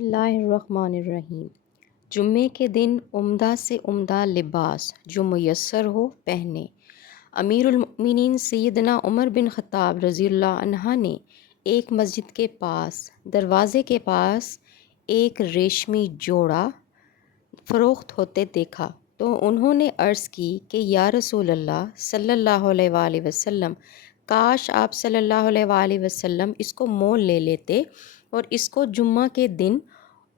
اللہ الرحمن الرحیم۔ جمعے کے دن عمدہ سے عمدہ لباس جو میسر ہو پہنے۔ امیر المؤمنین سیدنا عمر بن خطاب رضی اللہ عنہ نے ایک مسجد کے پاس دروازے کے پاس ایک ریشمی جوڑا فروخت ہوتے دیکھا تو انہوں نے عرض کی کہ یا رسول اللہ صلی اللہ علیہ وآلہ وسلم، کاش آپ صلی اللہ علیہ وآلہ وسلم اس کو مول لے لیتے اور اس کو جمعہ کے دن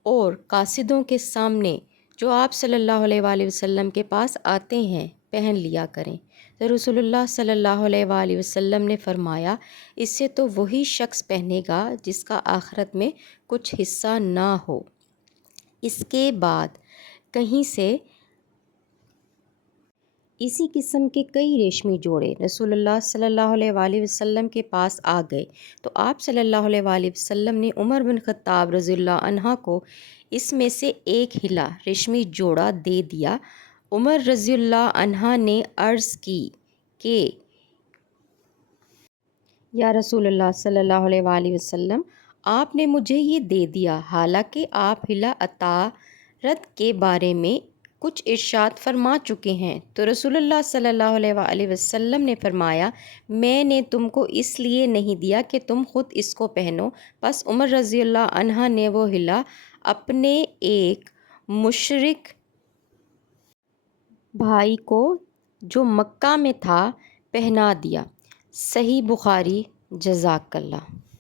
اور قاصدوں کے سامنے جو آپ صلی اللہ علیہ وآلہ وسلم کے پاس آتے ہیں پہن لیا کریں۔ تو رسول اللہ صلی اللہ علیہ وآلہ وسلم نے فرمایا، اس سے تو وہی شخص پہنے گا جس کا آخرت میں کچھ حصہ نہ ہو۔ اس کے بعد کہیں سے اسی قسم کے کئی ریشمی جوڑے رسول اللہ صلی اللہ علیہ وآلہ وسلم کے پاس آ گئے تو آپ صلی اللہ علیہ وآلہ وسلم نے عمر بن خطاب رضی اللہ عنہ کو اس میں سے ایک ہلا ریشمی جوڑا دے دیا۔ عمر رضی اللہ عنہ نے عرض کی کہ یا رسول اللہ صلی اللہ علیہ وآلہ وسلم، آپ نے مجھے یہ دے دیا، حالانکہ آپ ہلا عطارت کے بارے میں کچھ ارشاد فرما چکے ہیں۔ تو رسول اللہ صلی اللہ علیہ وآلہ وسلم نے فرمایا، میں نے تم کو اس لیے نہیں دیا کہ تم خود اس کو پہنو۔ پس عمر رضی اللہ عنہ نے وہ ہلا اپنے ایک مشرک بھائی کو جو مکہ میں تھا پہنا دیا۔ صحیح بخاری۔ جزاک اللہ۔